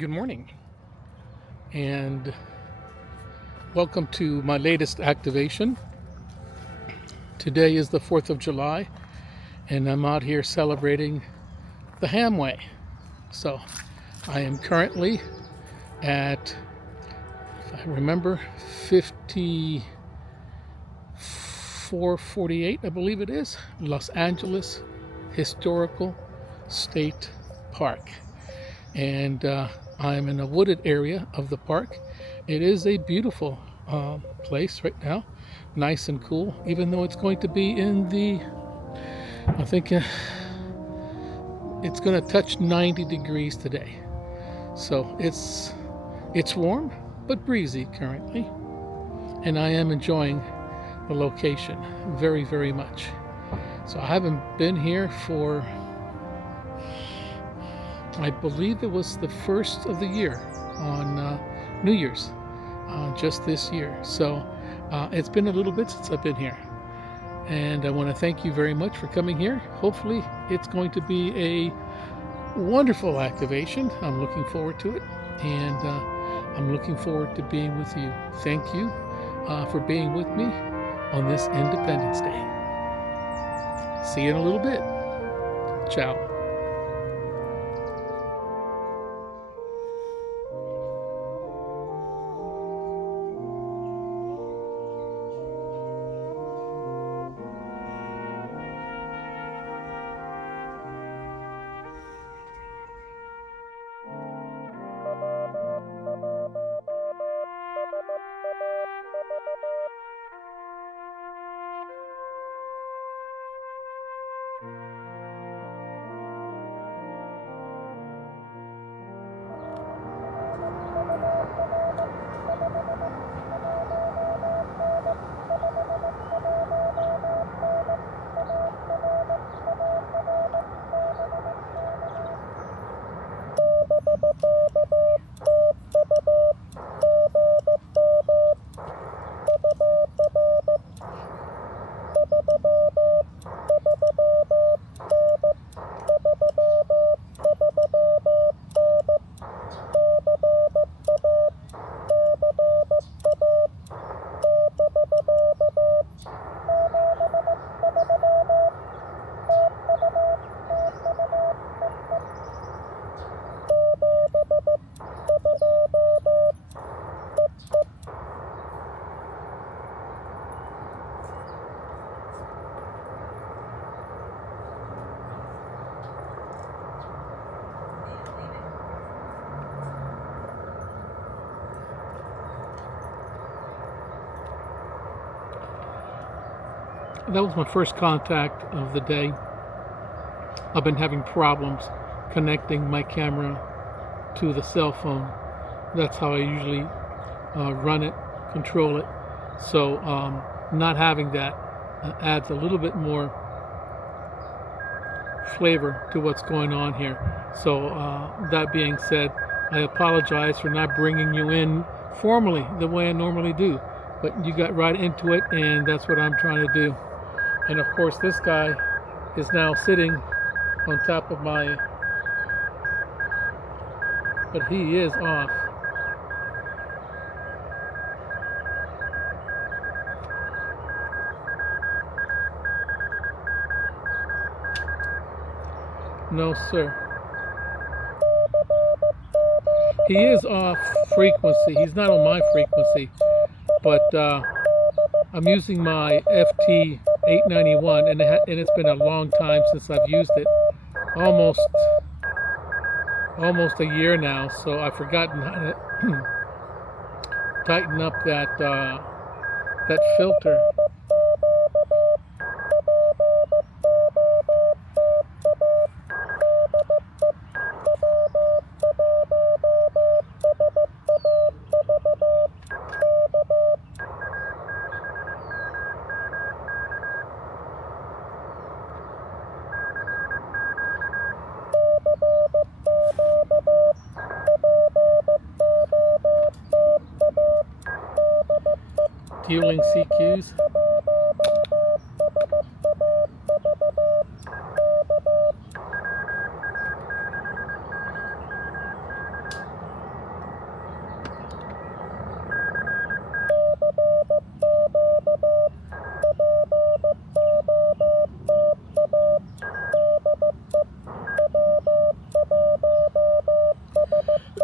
Good morning, and welcome to my latest activation. Today is the 4th of July, and I'm out here celebrating the Hamway. So I am currently at, if I remember, 5448, I believe it is, Los Angeles Historical State Park. And I'm in a wooded area of the park. It is a beautiful place right now, nice and cool, even though it's going to be in the, I think it's going to touch 90 degrees today. So it's warm but breezy currently, and I am enjoying the location very, very much. So I haven't been here for, I believe it was the first of the year on New Year's, just this year. So it's been a little bit since I've been here. And I want to thank you very much for coming here. Hopefully it's going to be a wonderful activation. I'm looking forward to it. And I'm looking forward to being with you. Thank you for being with me on this Independence Day. See you in a little bit. Ciao. That was my first contact of the day. I've been having problems connecting my camera to the cell phone. That's how I usually run it, control it. So not having that adds a little bit more flavor to what's going on here. So that being said, I apologize for not bringing you in formally the way I normally do. But you got right into it, and that's what I'm trying to do. And of course, this guy is now sitting on top of my, but he is off. No, sir. He is off frequency. He's not on my frequency, but I'm using my FT 891, and it's been a long time since I've used it, almost a year now. So I've forgotten how to tighten up that filter. Fueling CQs.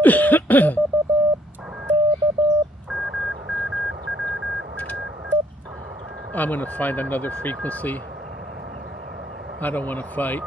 I'm going to find another frequency. I don't want to fight.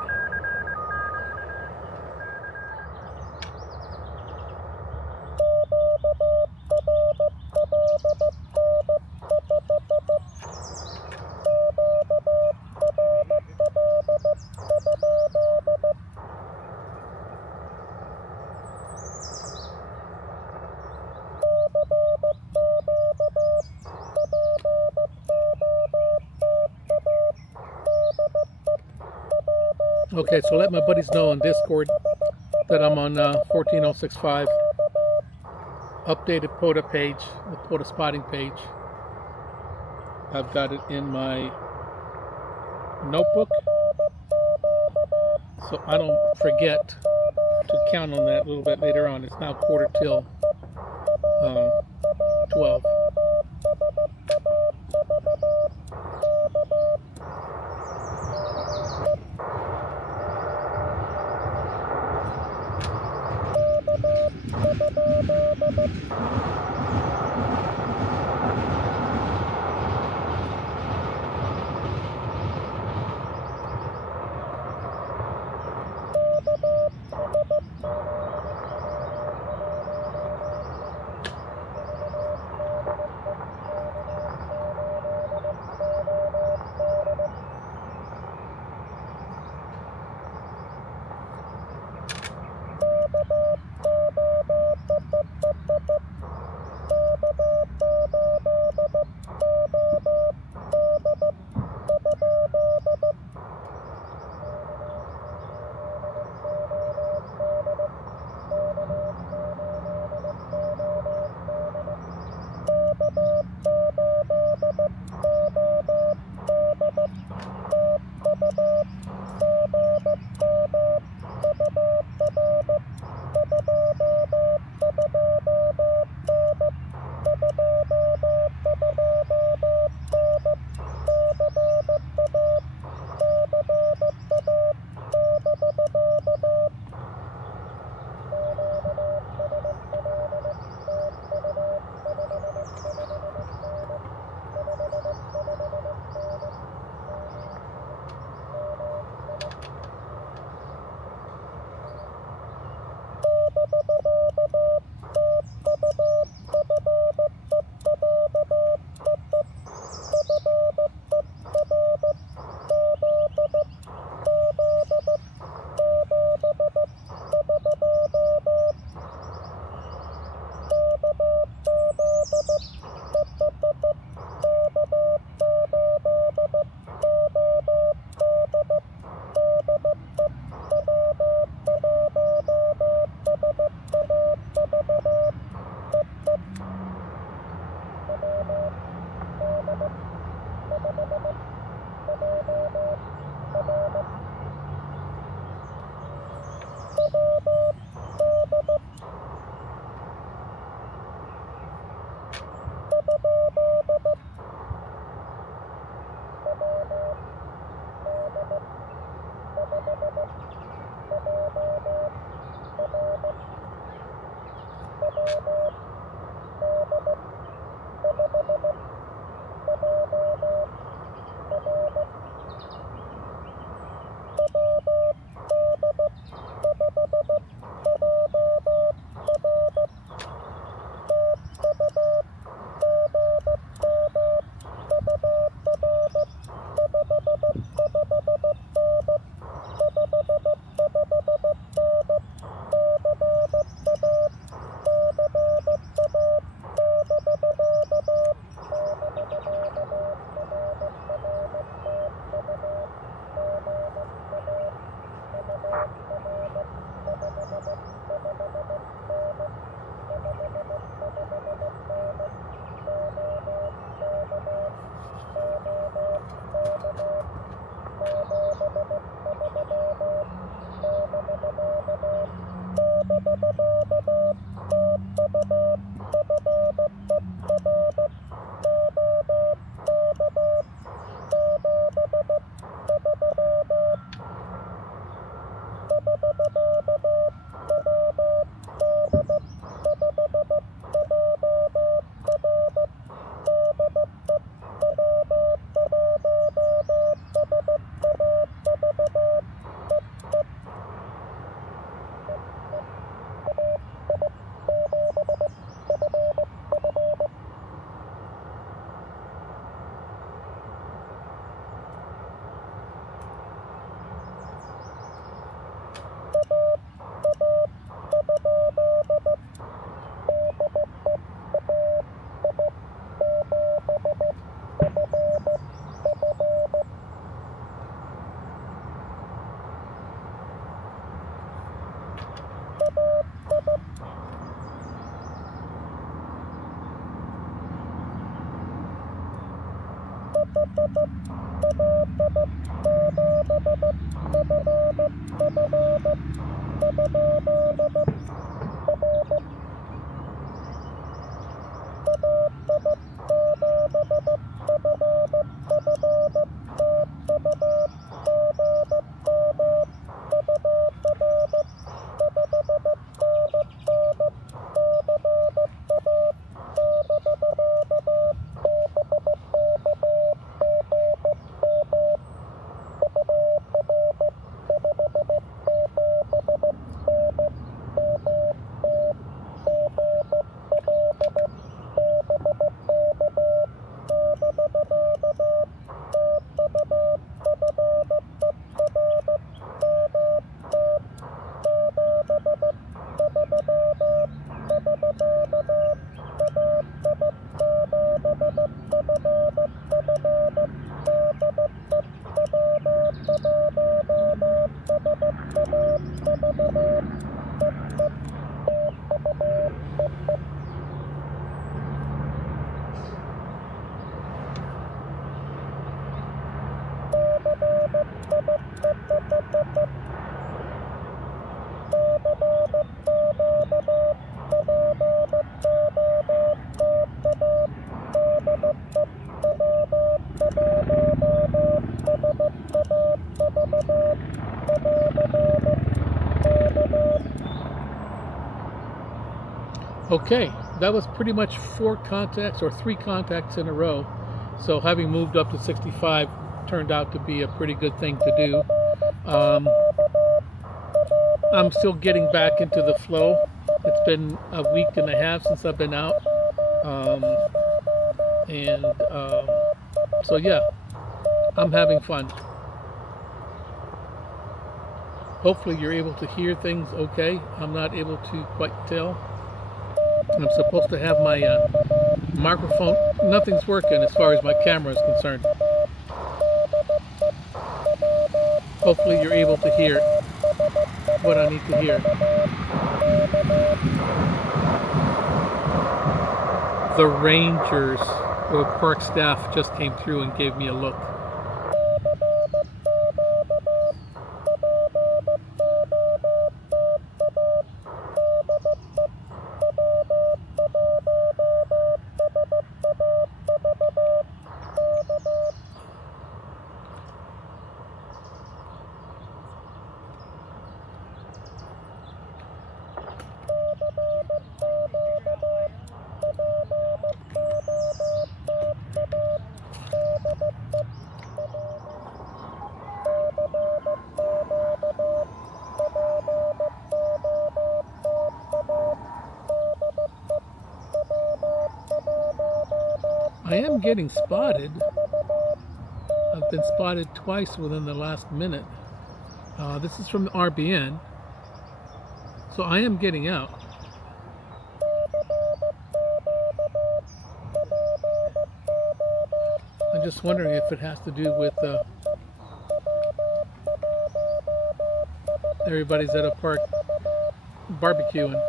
Okay, so let my buddies know on Discord that I'm on 14065 updated POTA page, the POTA spotting page. I've got it in my notebook, so I don't forget to count on that a little bit later on. It's now quarter till 12. Okay, that was pretty much 4 contacts or 3 contacts in a row. So having moved up to 65 turned out to be a pretty good thing to do. I'm still getting back into the flow. It's been a week and a half since I've been out. Um, and so yeah, I'm having fun. Hopefully you're able to hear things okay. I'm not able to quite tell. I'm supposed to have my microphone. Nothing's working as far as my camera is concerned. Hopefully you're able to hear what I need to hear. The rangers or park staff just came through and gave me a look. I am getting spotted. I've been spotted twice within the last minute. This is from the RBN. So I am getting out. I'm just wondering if it has to do with everybody's at a park barbecuing.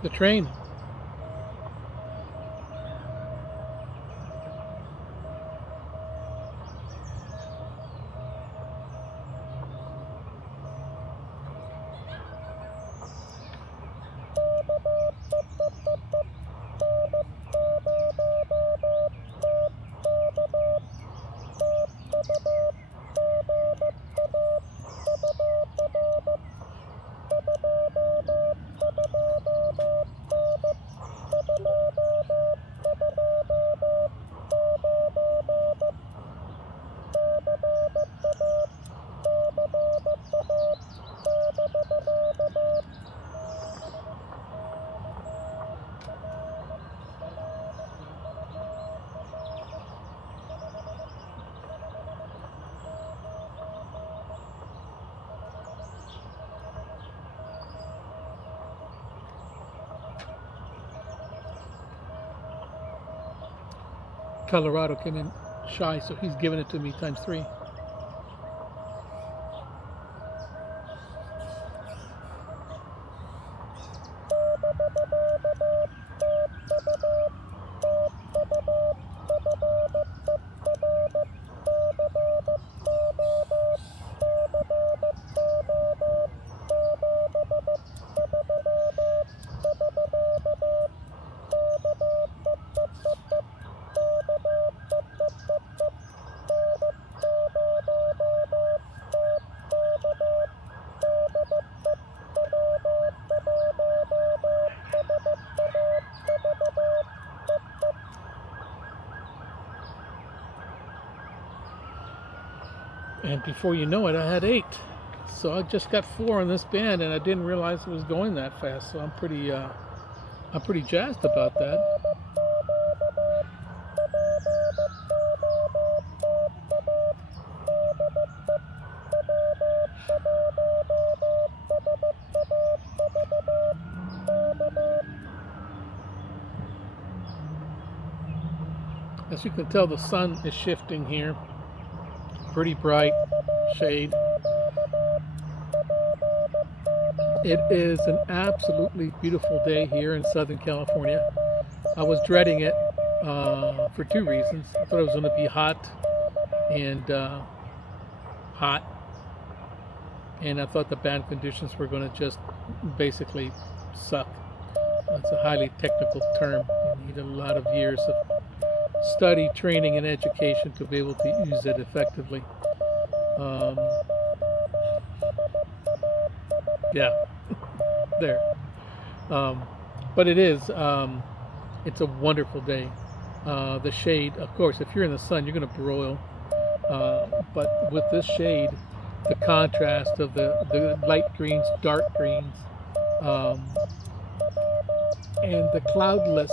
The train. Colorado came in shy, so he's giving it to me times 3. And before you know it, I had 8. So I just got 4 on this band, and I didn't realize it was going that fast. So I'm pretty jazzed about that. As you can tell, the sun is shifting here. Pretty bright shade. It is an absolutely beautiful day here in Southern California. I was dreading it for two reasons. I thought it was going to be hot and and I thought the band conditions were going to just basically suck. That's a highly technical term. You need a lot of years of study, training, and education to be able to use it effectively. Yeah, there. But it is. It's a wonderful day. The shade, of course, if you're in the sun, you're going to broil. But with this shade, the contrast of the light greens, dark greens, and the cloudless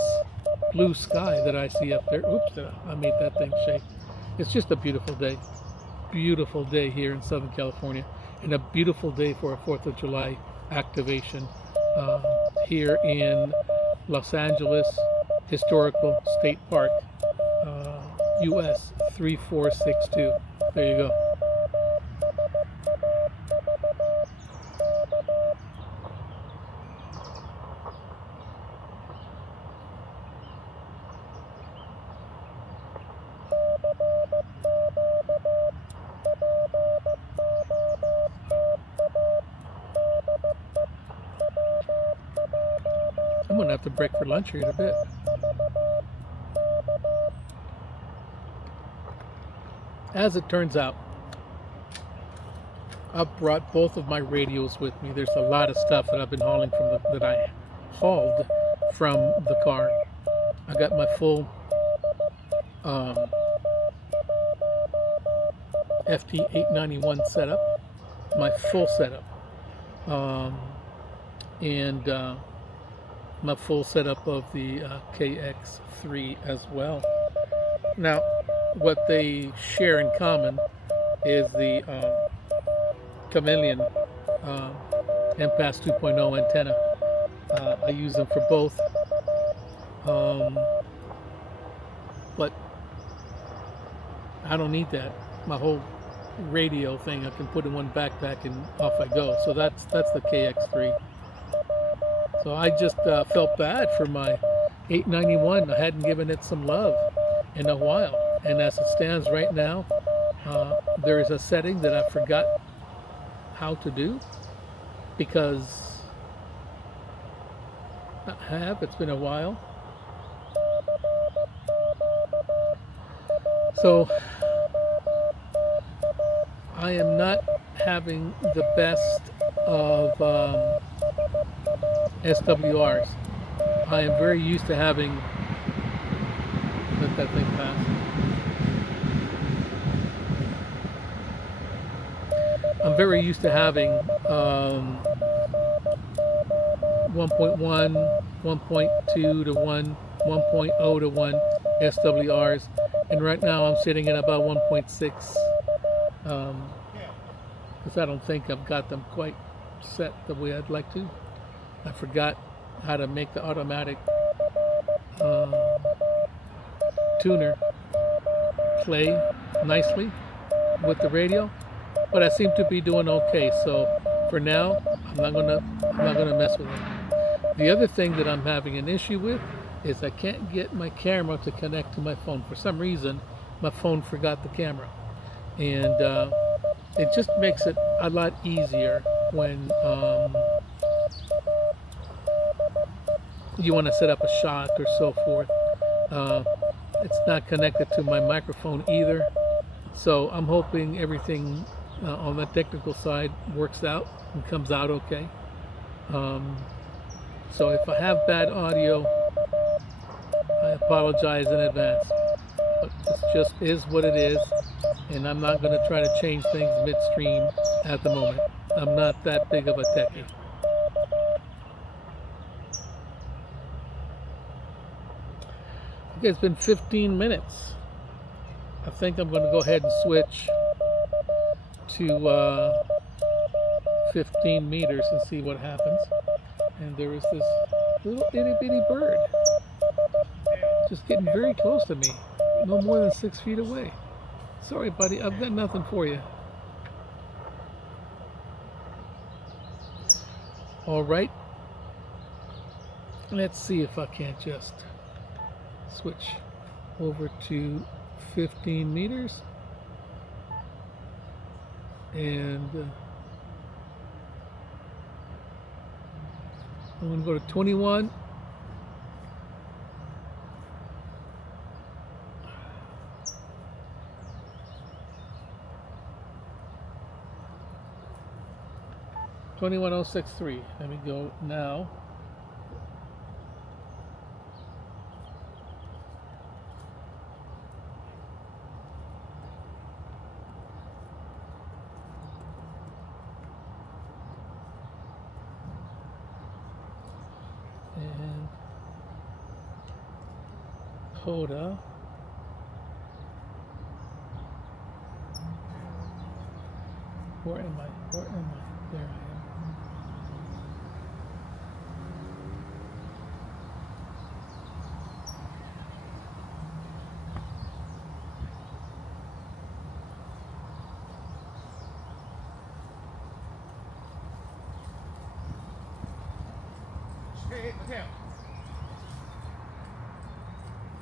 blue sky that I see up there. Oops, I made that thing shake. It's just a beautiful day. Beautiful day here in Southern California, and a beautiful day for a 4th of July activation here in Los Angeles Historical State Park, US 3462. There you go. I'm gonna have to break for lunch here in a bit. As it turns out, I've brought both of my radios with me. There's a lot of stuff that I've been hauling from that I hauled from the car. I got my full FT891 setup, my full setup, and my full setup of the KX3 as well. Now, what they share in common is the Chameleon MPass 2.0 antenna. I use them for both, but I don't need that. My whole radio thing I can put in one backpack and off I go. So that's the KX3. So I just felt bad for my 891. I hadn't given it some love in a while, and as it stands right now, there is a setting that I forgot how to do because it's been a while. So I am not having the best of SWRs. I am very used to having, let that thing pass. I'm very used to having 1.1, 1.2 to 1, 1.0 to 1 SWRs, and right now I'm sitting at about 1.6 because I don't think I've got them quite set the way I'd like to. I forgot how to make the automatic tuner play nicely with the radio, but I seem to be doing okay. So for now, I'm not gonna mess with it. The other thing that I'm having an issue with is I can't get my camera to connect to my phone. For some reason, my phone forgot the camera, and it just makes it a lot easier when you want to set up a shot or so forth. It's not connected to my microphone either, so I'm hoping everything on the technical side works out and comes out okay. So if I have bad audio, I apologize in advance, but this just is what it is, and I'm not going to try to change things midstream at the moment. I'm not that big of a techie. Okay, it's been 15 minutes. I think I'm going to go ahead and switch to 15 meters and see what happens. And there is this little itty bitty bird just getting very close to me. no more than 6 feet away. Sorry, buddy, I've got nothing for you. All right. Let's see if I can't just switch over to 15 meters. And I'm going to go to 21. $21,063. Let me go now. And Coda. Where am I? Where am I? There I am. Hey, Mateo.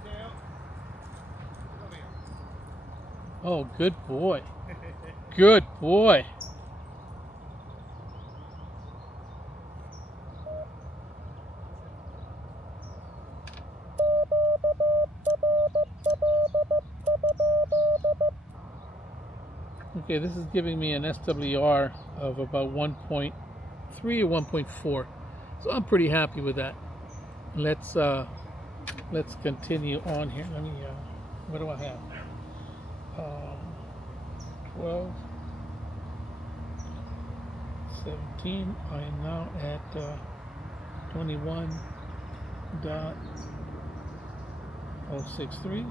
Mateo. Come here. Oh, good boy. Good boy. Okay, this is giving me an SWR of about 1.3 or 1.4. So I'm pretty happy with that. Let's continue on here. Let me what do I have? 12, 17. I am now at 21.063.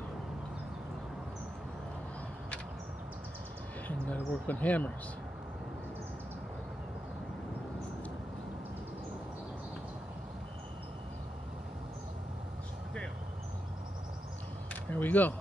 And gotta work on hammers. There we go.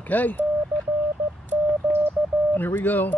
Okay, here we go.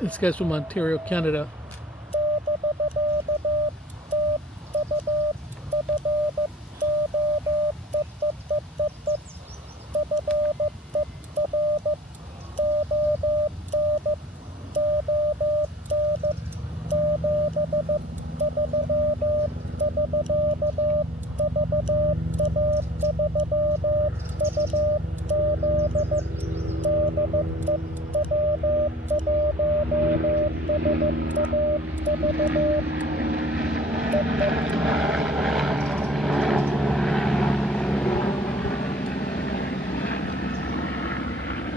This guy's from Ontario, Canada.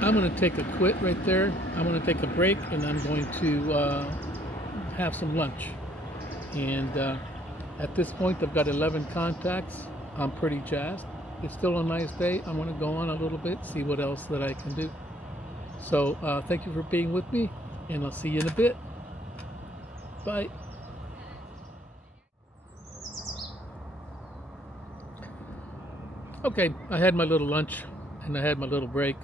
I'm going to take a quit right there. I'm going to take a break and I'm going to have some lunch. And at this point, I've got 11 contacts. I'm pretty jazzed. It's still a nice day. I'm going to go on a little bit, see what else that I can do. So thank you for being with me, and I'll see you in a bit. Bye. Okay, I had my little lunch and I had my little break.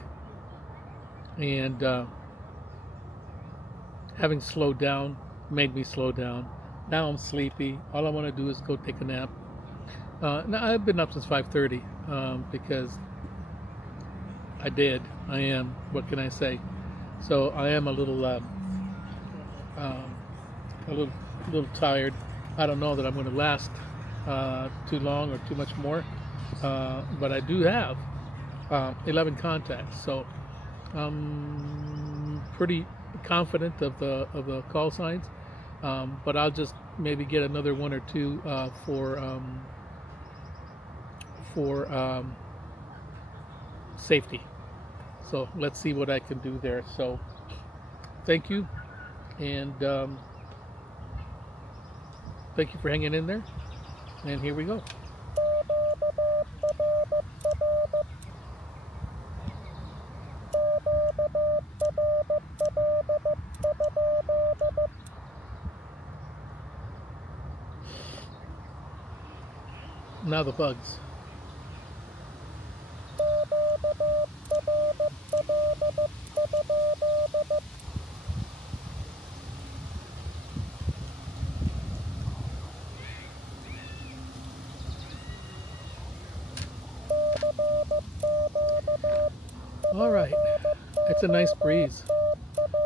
And having slowed down made me slow down. Now I'm sleepy. All I want to do is go take a nap. Now I've been up since 5:30 because I am. What can I say? So I am a little tired. I don't know that I'm going to last too long or too much more. But I do have 11 contacts, so I'm pretty confident of the call signs. But I'll just maybe get another one or two for safety. So let's see what I can do there. So thank you, and thank you for hanging in there. And here we go. Now the bugs. All right, it's a nice breeze.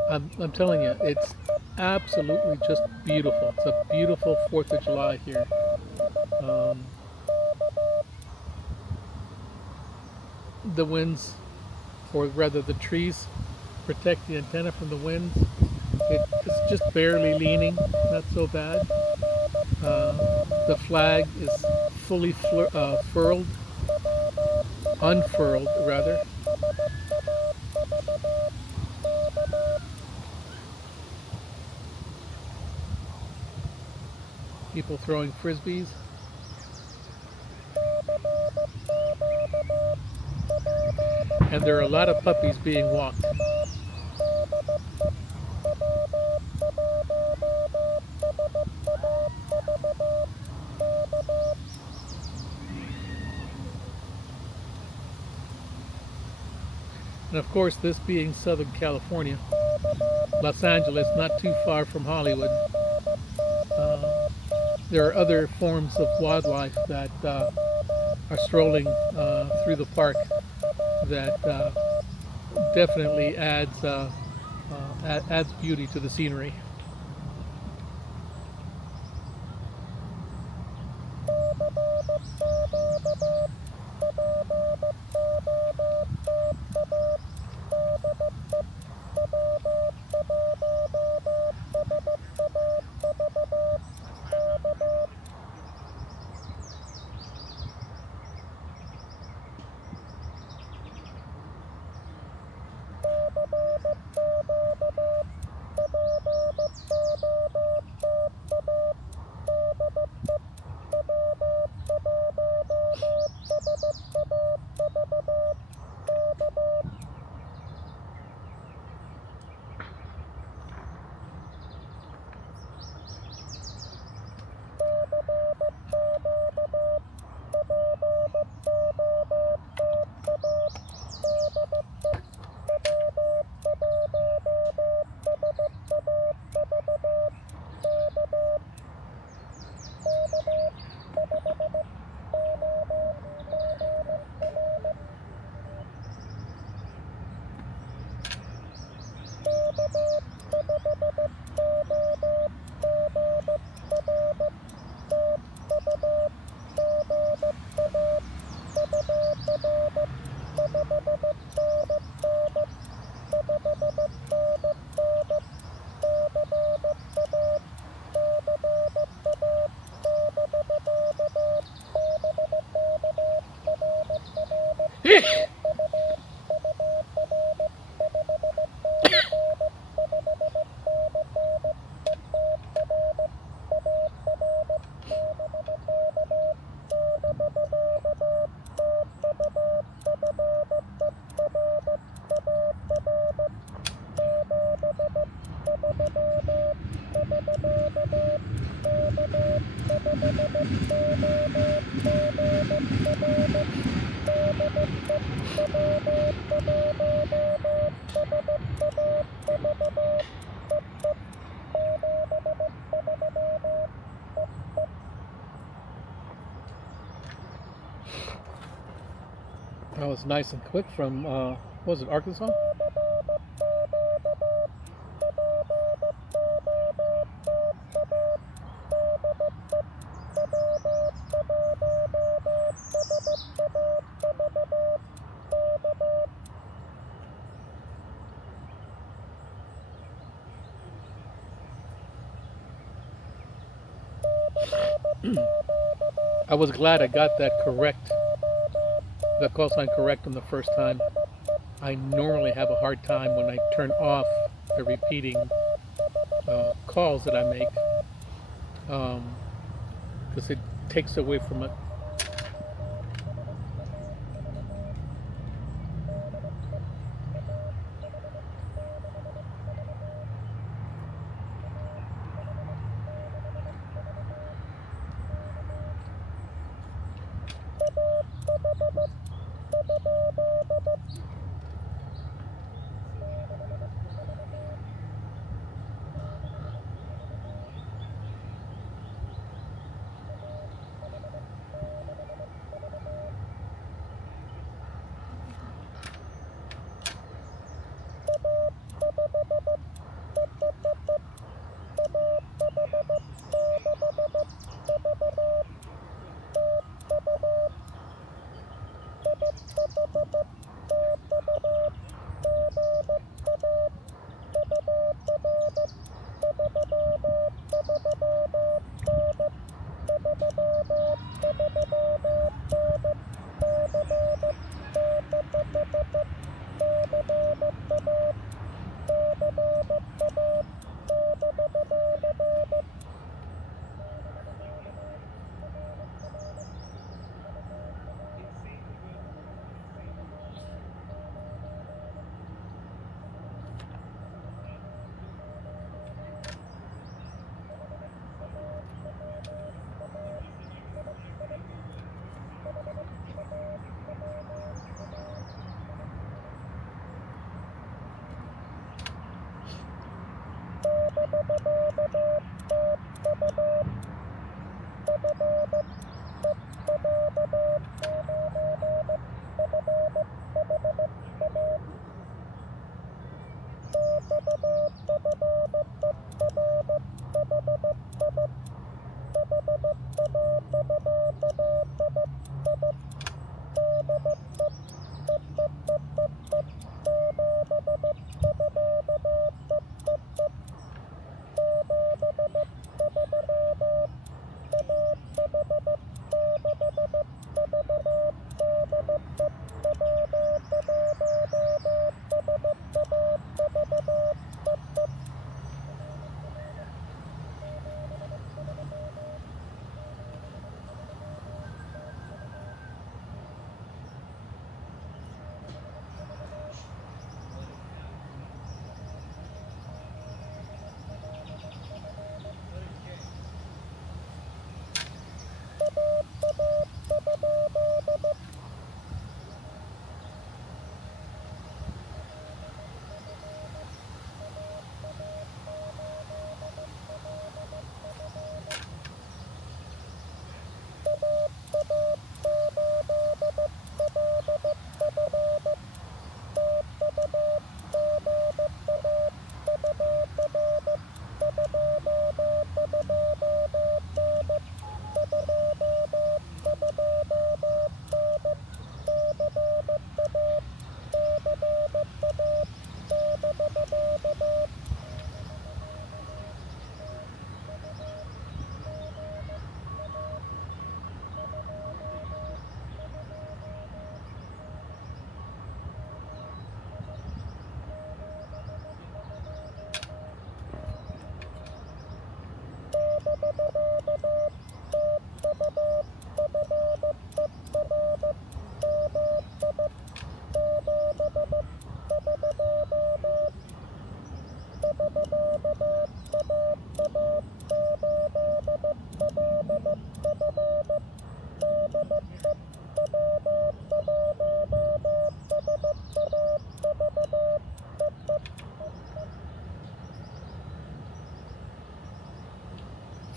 I'm telling you, it's absolutely just beautiful. It's a beautiful 4th of July here. Um, the winds, or rather the trees, protect the antenna from the winds. It's just barely leaning, not so bad. The flag is fully furled, unfurled rather. People throwing frisbees. And there are a lot of puppies being walked. And of course, this being Southern California, Los Angeles, not too far from Hollywood, there are other forms of wildlife that are strolling through the park that definitely adds beauty to the scenery. That was nice and quick from, what was it, Arkansas? I was glad I got that correct, the call sign correct on the first time. I normally have a hard time when I turn off the repeating calls that I make, because it takes away from it.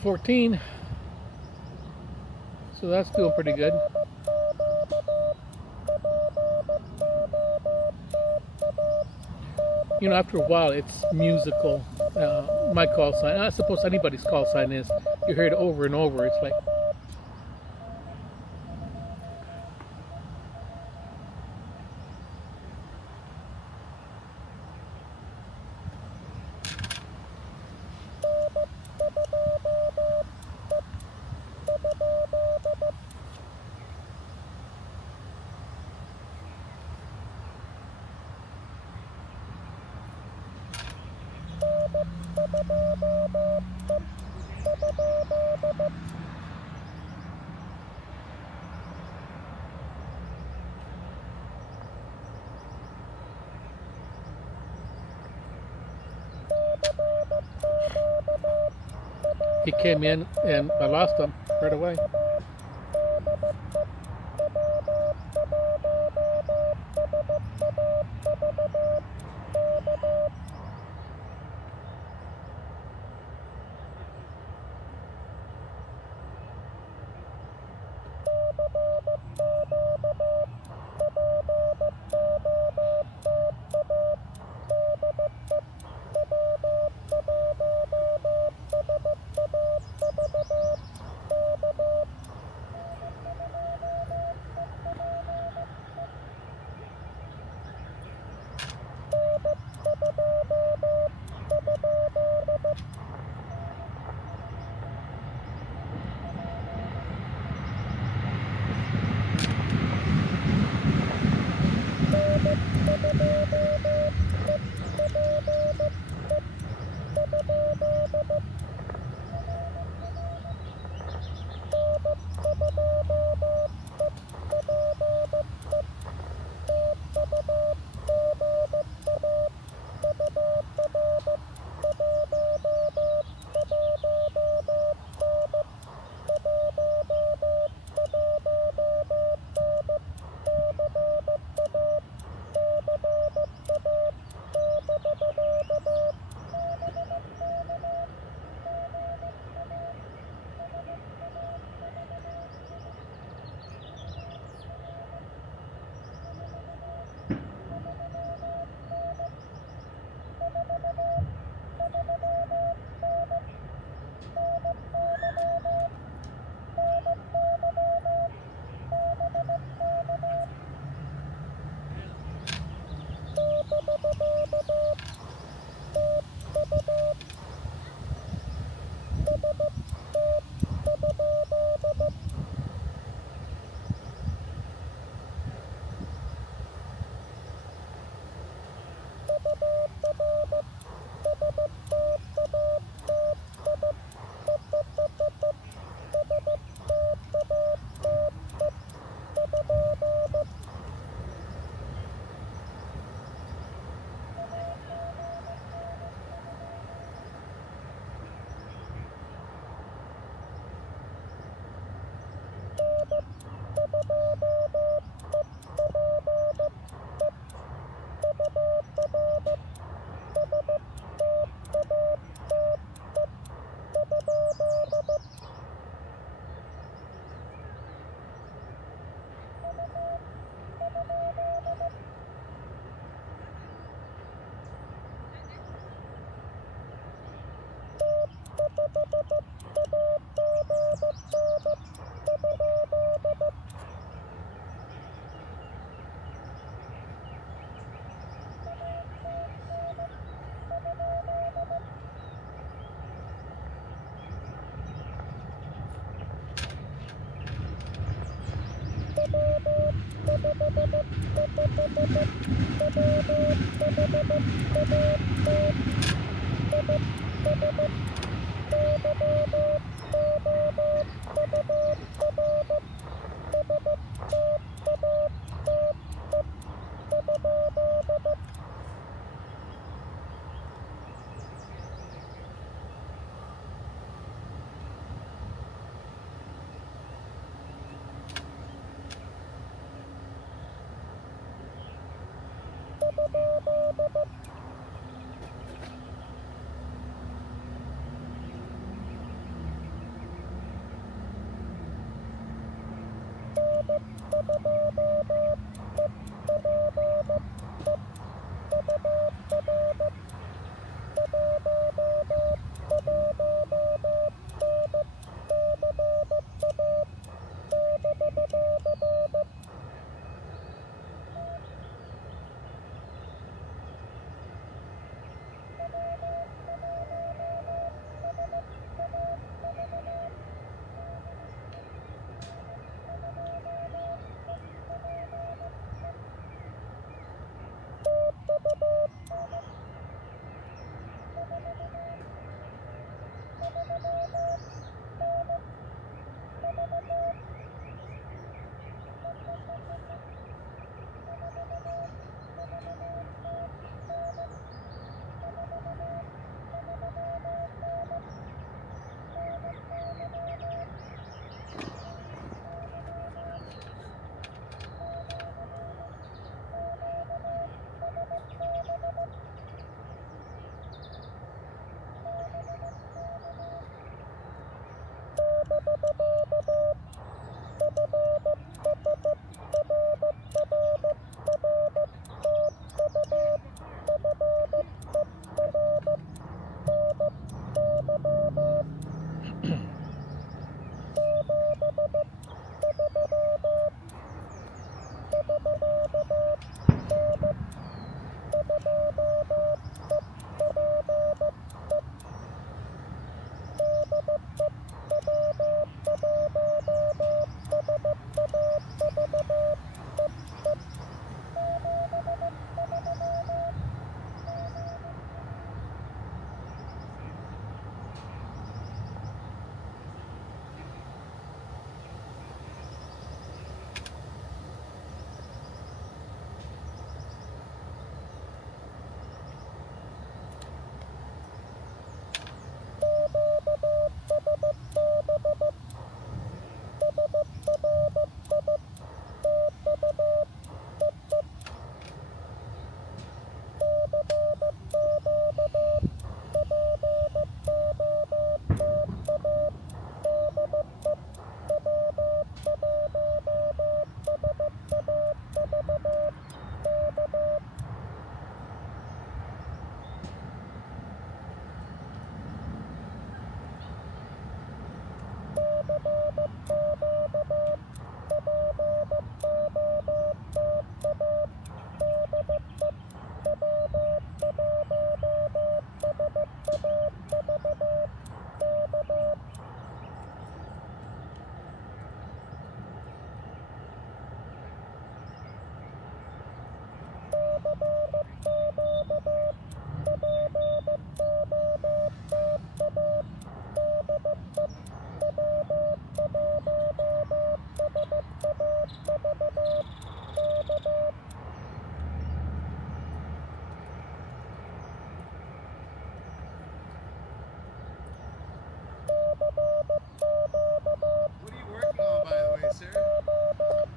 $14, so that's doing pretty good. After a while, it's musical. My call sign, I suppose anybody's call sign is. You hear it over and over. It's like, He came in and I lost him right away.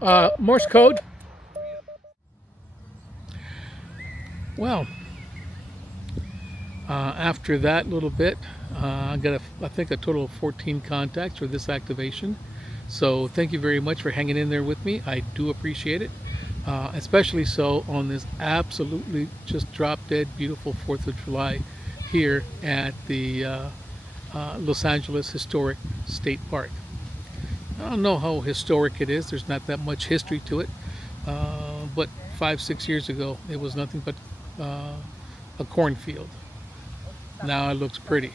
Morse code. Well, after that little bit, I got, I think, a total of 14 contacts for this activation. So thank you very much for hanging in there with me. I do appreciate it, especially so on this absolutely just drop dead beautiful 4th of July here at the Los Angeles Historic State Park. I don't know how historic it is. There's not that much history to it. But 5, 6 years ago, it was nothing but a cornfield. Now it looks pretty,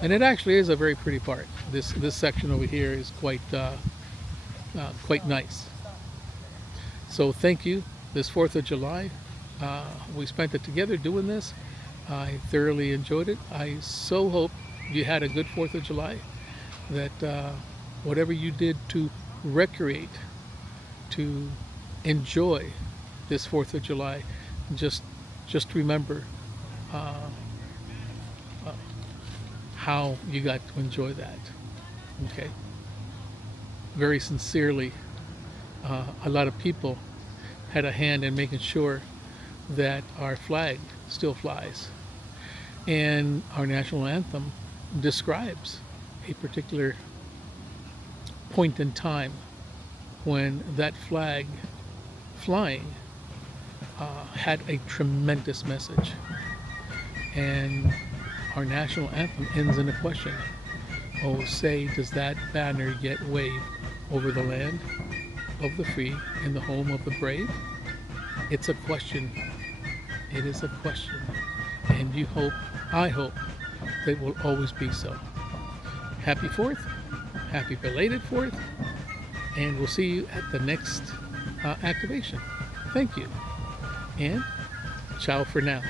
and it actually is a very pretty park. This section over here is quite nice. So thank you. This 4th of July, we spent it together doing this. I thoroughly enjoyed it. I so hope you had a good 4th of July. That whatever you did to recreate, to enjoy this 4th of July, just remember uh, uh, how you got to enjoy that. Okay. Very sincerely, a lot of people had a hand in making sure that our flag still flies, and our national anthem describes a particular point in time when that flag flying had a tremendous message. And our national anthem ends in a question. Oh, say, does that banner yet wave over the land of the free and the home of the brave? It's a question. It is a question. And I hope, that it will always be so. Happy 4th. Happy belated 4th. And we'll see you at the next activation. Thank you. And ciao for now.